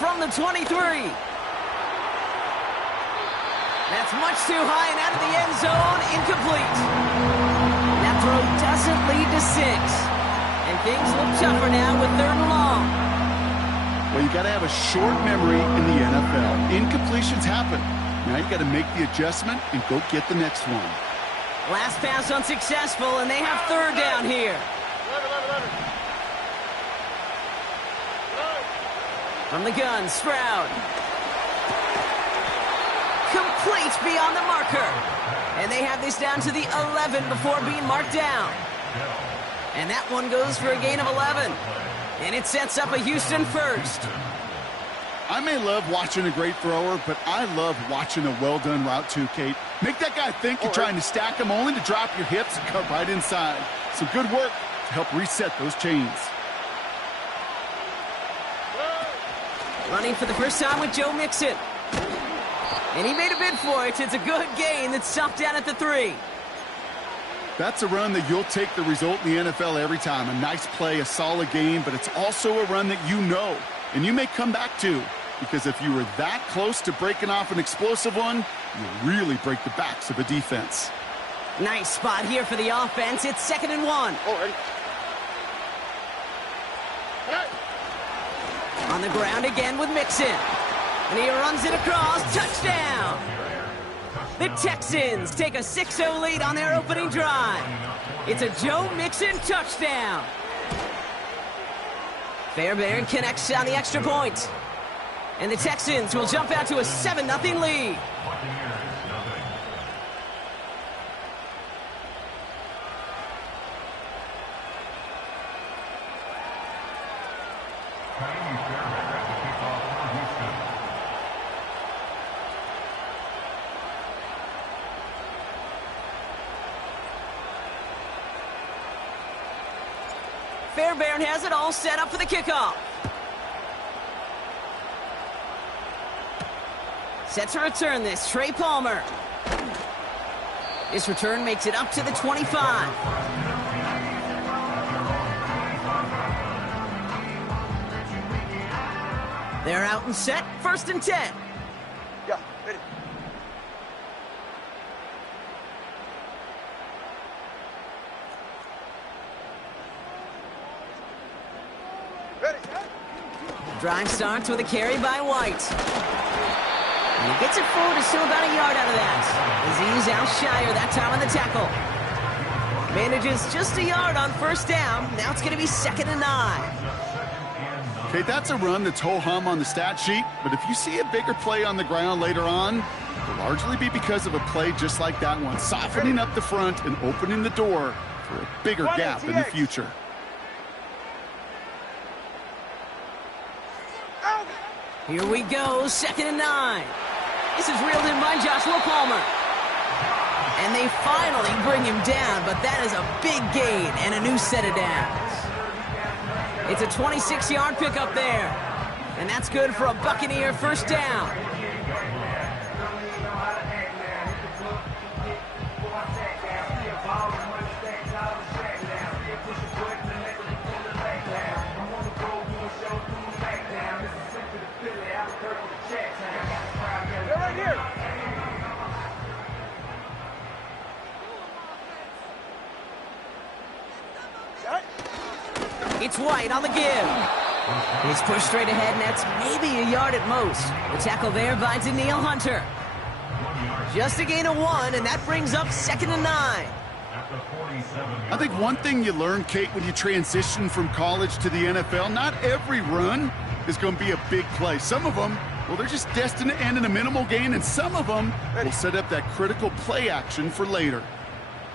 from the 23. That's much too high and out of the end zone. Incomplete. That throw doesn't lead to 6. And things look tougher now with 3rd and long. Well, you got to have a short memory in the NFL. Incompletions happen. Now you got to make the adjustment and go get the next one. Last pass unsuccessful, and they have 3rd down here. From the gun, Stroud. Complete beyond the marker. And they have this down to the 11 before being marked down. And that one goes for a gain of 11. And it sets up a Houston first. I may love watching a great thrower, but I love watching a well-done route too, Kate. Make that guy think you're trying to stack him only to drop your hips and cut right inside. Some good work to help reset those chains. Running for the first time with Joe Mixon. And he made a bid for it. It's a good gain that's stopped down at the 3. That's a run that you'll take the result in the NFL every time. A nice play, a solid game, but it's also a run that you know, and you may come back to, because if you were that close to breaking off an explosive one, you really break the backs of a defense. Nice spot here for the offense. It's 2nd and 1. On the ground again with Mixon. And he runs it across. Touchdown! The Texans take a 6-0 lead on their opening drive. It's a Joe Mixon touchdown. Fairbairn connects on the extra point. And the Texans will jump out to a 7-0 lead. Fairbairn has it all set up for the kickoff. Set to return this, Trey Palmer. This return makes it up to the 25. They're out and set, 1st and 10. Yeah, ready. Drive starts with a carry by White. And he gets it forward, is still about a yard out of that. Aziz Al-Shire that time on the tackle. Manages just a yard on 1st down. Now it's going to be 2nd and 9. Okay, that's a run that's ho-hum on the stat sheet, but if you see a bigger play on the ground later on, it'll largely be because of a play just like that one, softening up the front and opening the door for a bigger gap in the future. Here we go, 2nd and 9. This is reeled in by Joshua Palmer. And they finally bring him down, but that is a big gain and a new set of downs. It's a 26-yard pickup there. And that's good for a Buccaneer 1st down. It's White on the give. He's pushed straight ahead, and that's maybe a yard at most. The tackle there by Daniil Hunter. Just a gain of 1, and that brings up 2nd and 9. I think one thing you learn, Kate, when you transition from college to the NFL, not every run is going to be a big play. Some of them, well, they're just destined to end in a minimal gain, and some of them will set up that critical play action for later.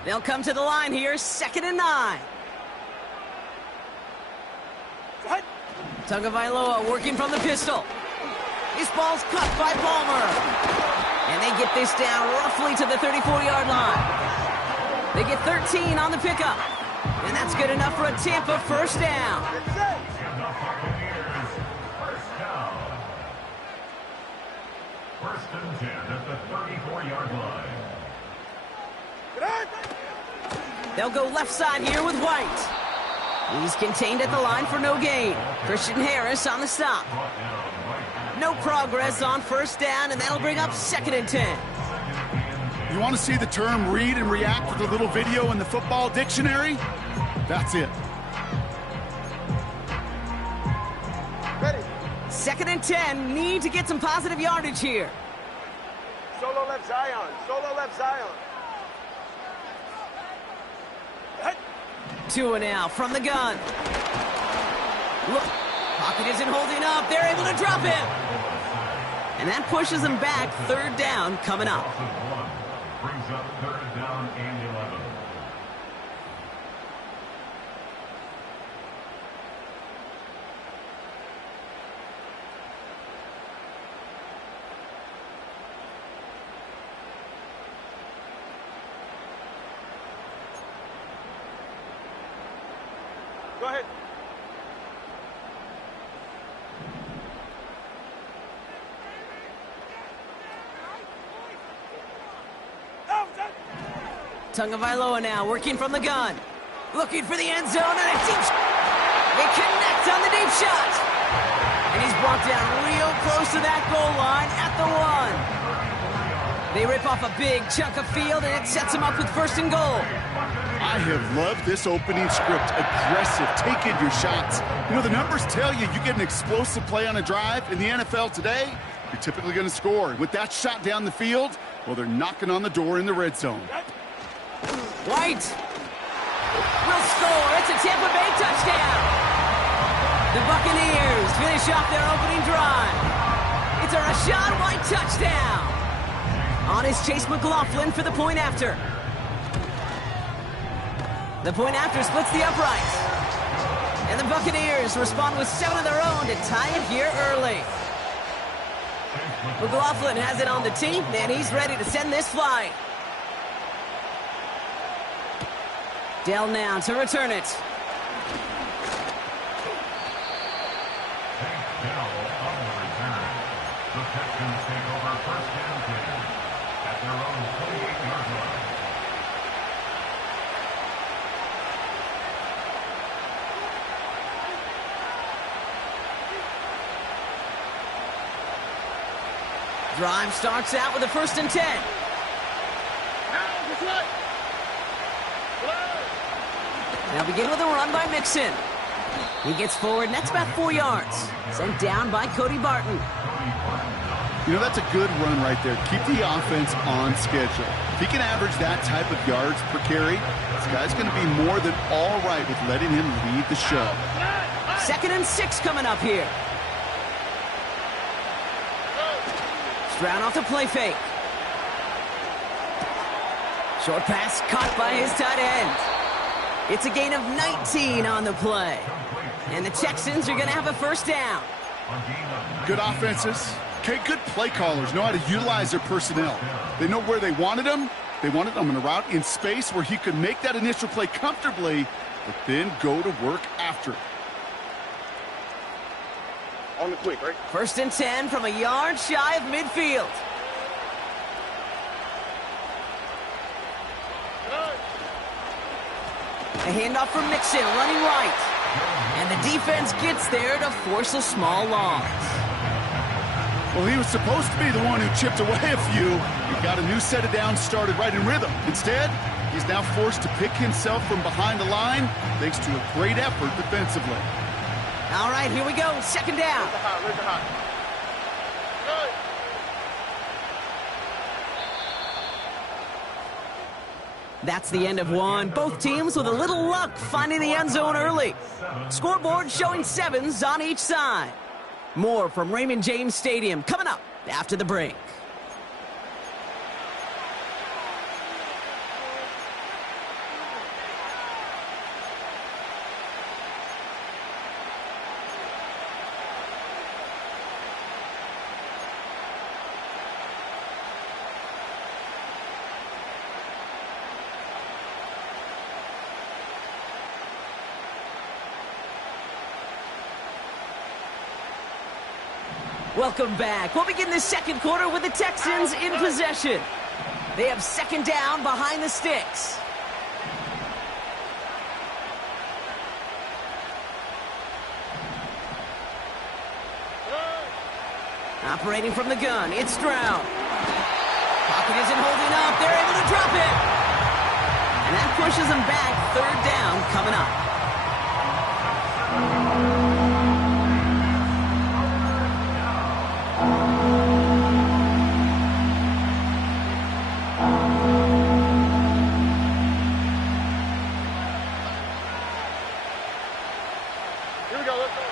They'll come to the line here, 2nd and 9. Tagovailoa working from the pistol. This ball's cut by Palmer. And they get this down roughly to the 34-yard line. They get 13 on the pickup. And that's good enough for a Tampa 1st down. First and 10 at the 34-yard line. They'll go left side here with White. He's contained at the line for no gain. Christian Harris on the stop. no progress on first down, and that'll bring up 2nd and 10. You want to see the term read and react with a little video in the football dictionary? That's it. Ready. 2nd and 10, need to get some positive yardage here. Solo left Zion. Solo left Zion. Tua now from the gun. Look, pocket isn't holding up. They're able to drop him. And that pushes them back. 3rd down coming up. Brings up 3rd down and 11. Go ahead. Tagovailoa now working from the gun. Looking for the end zone and a deep shot. They connect on the deep shot. And he's brought down real close to that goal line at the 1. They rip off a big chunk of field and it sets them up with 1st and goal. I have loved this opening script. Aggressive, taking your shots. You know, the numbers tell you get an explosive play on a drive. In the NFL today, you're typically going to score. With that shot down the field, well, they're knocking on the door in the red zone. White will score. It's a Tampa Bay touchdown. The Buccaneers finish off their opening drive. It's a Rachaad White touchdown. On is Chase McLaughlin for the point after. The point after splits the uprights. And the Buccaneers respond with 7 of their own to tie it here early. McLaughlin has it on the tee, and he's ready to send this flying. Dell now to return it. Dell on the return. The Texans take over 1st and 10 at their own 28-yard line. Drive starts out with a 1st and 10. They'll begin with a run by Mixon. He gets forward, and that's about 4 yards. Sent down by Cody Barton. You know, that's a good run right there. Keep the offense on schedule. If he can average that type of yards per carry, this guy's going to be more than all right with letting him lead the show. 2nd and 6 coming up here. Stroud off the play fake. Short pass caught by his tight end. It's a gain of 19 on the play. And the Texans are going to have a 1st down. Good offenses. Okay, good play callers know how to utilize their personnel. They know where they wanted them. They wanted them in a route in space where he could make that initial play comfortably, but then go to work after it. On the quick, right? 1st and 10 from a yard shy of midfield. A handoff from Mixon, running right. And the defense gets there to force a small loss. Well, he was supposed to be the one who chipped away a few. He got a new set of downs started right in rhythm. Instead, he's now forced to pick himself from behind the line thanks to a great effort defensively. All right, here we go. 2nd down. That's the end of one. Both teams with a little luck finding the end zone early. Scoreboard showing 7s on each side. More from Raymond James Stadium coming up after the break. Welcome back. We'll begin the 2nd quarter with the Texans in possession. They have 2nd down behind the sticks. Operating from the gun, it's Stroud. Pocket isn't holding up. They're able to drop it. And that pushes them back. Third down coming up. Here we go, let's go.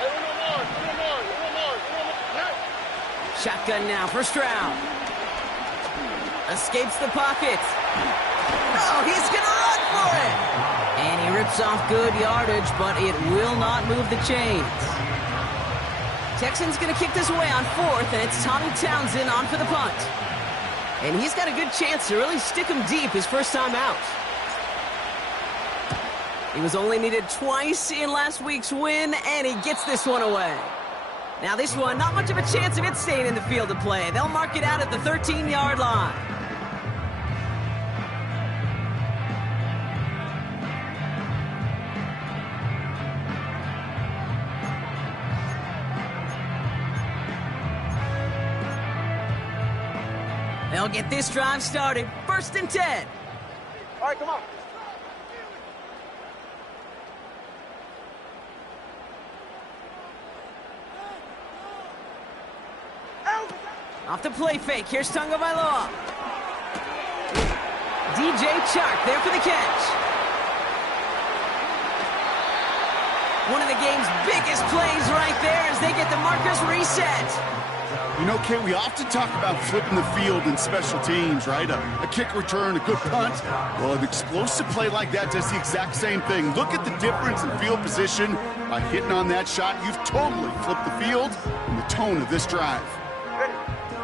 Hey, uno more. Shotgun now for Stroud. Escapes the pocket. Oh, he's going to run for it. And he rips off good yardage, but it will not move the chains. Texans going to kick this away on fourth, and it's Tommy Townsend on for the punt. And he's got a good chance to really stick him deep his first time out. He was only needed twice in last week's win, and he gets this one away. Now this one, not much of a chance of it staying in the field of play. They'll mark it out at the 13-yard line. They'll get this drive started. 1st and 10. All right, come on. Off the play fake. Here's Tagovailoa. DJ Chark there for the catch. One of the game's biggest plays right there as they get the markers reset. You know, Kate, we often talk about flipping the field in special teams, right? A kick return, a good punt. Well, an explosive play like that does the exact same thing. Look at the difference in field position. By hitting on that shot, you've totally flipped the field and the tone of this drive.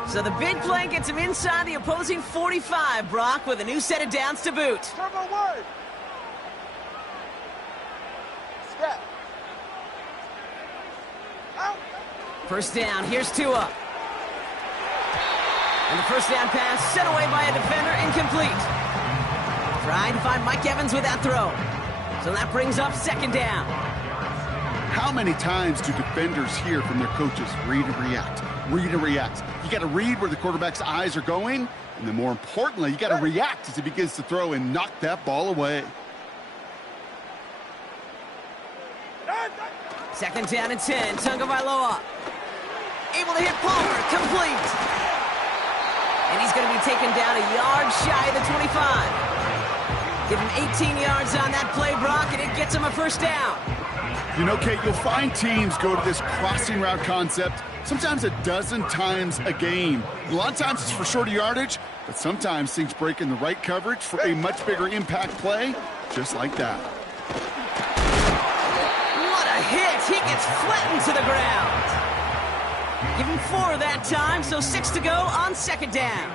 So the big play gets him inside the opposing 45, Brock, with a new set of downs to boot. Turbo word. Step. Out. First down, here's Tua. And the first down pass sent away by a defender, incomplete. Trying to find Mike Evans with that throw. So that brings up second down. How many times do defenders hear from their coaches, read and react, read and react? You got to read where the quarterback's eyes are going, and then more importantly, you got to react as he begins to throw and knock that ball away. Second down and 10, Tagovailoa. Able to hit Palmer, complete. And he's going to be taken down a yard shy of the 25. Give him 18 yards on that play, Brock, and it gets him a first down. You know, Kate, you'll find teams go to this crossing route concept sometimes a dozen times a game. A lot of times it's for shorter yardage, but sometimes things break in the right coverage for a much bigger impact play, just like that. What a hit! He gets flattened to the ground. Give him 4 that time, so 6 to go on second down.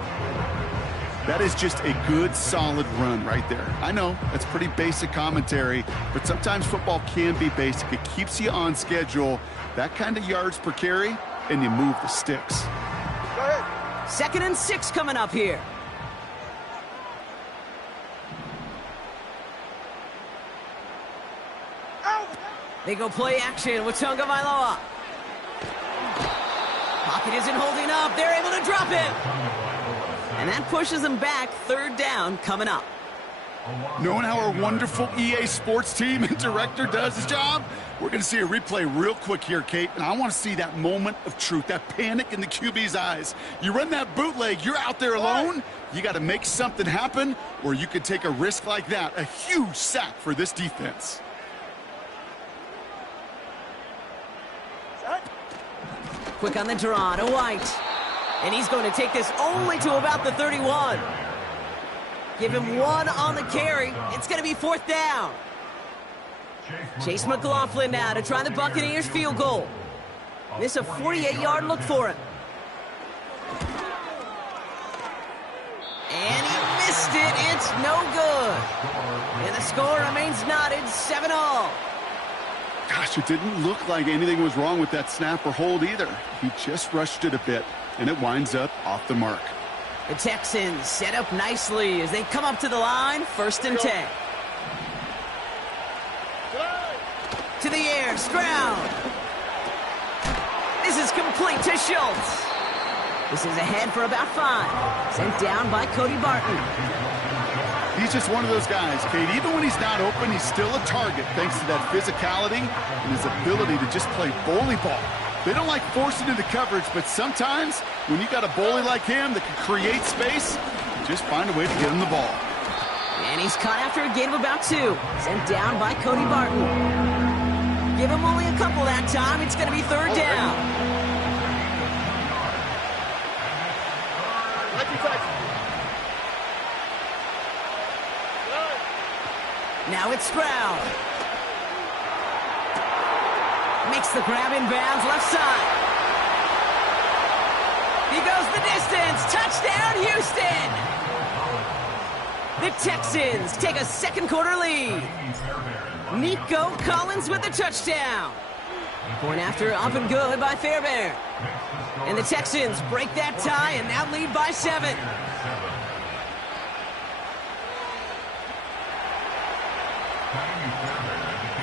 That is just a good, solid run right there. I know, that's pretty basic commentary, but sometimes football can be basic. It keeps you on schedule. That kind of yards per carry, and you move the sticks. Go ahead. Second and 6 coming up here. Out. They go play action with Tagovailoa. Pocket isn't holding up. They're able to drop it. And that pushes them back. Third down coming up. Knowing how our wonderful EA Sports team and director does his job, we're going to see a replay real quick here, Kate, and I want to see that moment of truth, that panic in the QB's eyes. You run that bootleg, you're out there alone, you got to make something happen, or you could take a risk like that, a huge sack for this defense. Quick on the draw to White. And he's going to take this only to about the 31. Give him 1 on the carry. It's going to be fourth down. Chase McLaughlin now to try the Buccaneers field goal. This a 48-yard look for him. And he missed it. It's no good. And the score remains knotted 7-all. Gosh, it didn't look like anything was wrong with that snap or hold either. He just rushed it a bit, and it winds up off the mark. The Texans set up nicely as they come up to the line. 1st and 10. To the air Stroud. This is complete to Schultz. This is ahead for about 5. Sent down by Cody Barton. He's just one of those guys, Kate. Even when he's not open, he's still a target thanks to that physicality and his ability to just play bully ball. They don't like forcing into coverage, but sometimes when you got a bully like him that can create space, just find a way to get him the ball. And he's caught after a gain of about 2. Sent down by Cody Barton. Give him only a couple that time. It's going to be 3rd down. Now it's Stroud. Makes the grab in bounds left side. He goes the distance. Touchdown, Houston. The Texans take a second quarter lead. Nico Collins with the touchdown. Point after up and good by Fairbairn. And the Texans break that tie and now lead by 7.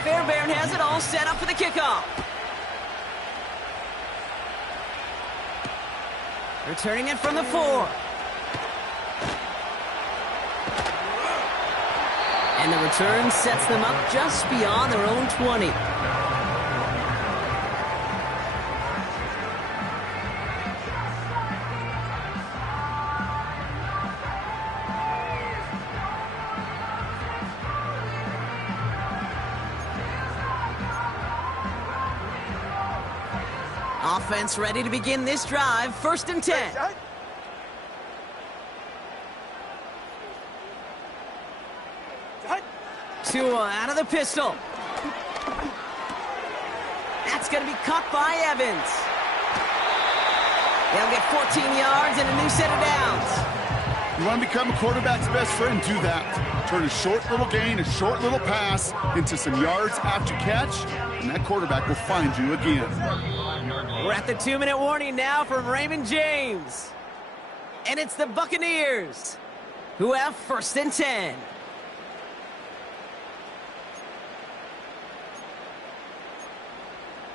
Fairbairn has it all set up for the kickoff. Returning it from the 4. And the return sets them up just beyond their own 20. Offense ready to begin this drive. 1st and 10. Tua out of the pistol. That's going to be caught by Evans. They'll get 14 yards and a new set of downs. You want to become a quarterback's best friend? Do that. Turn a short little gain, a short little pass into some yards after catch, and that quarterback will find you again. We're at the 2-minute warning now from Raymond James. And it's the Buccaneers who have 1st and 10.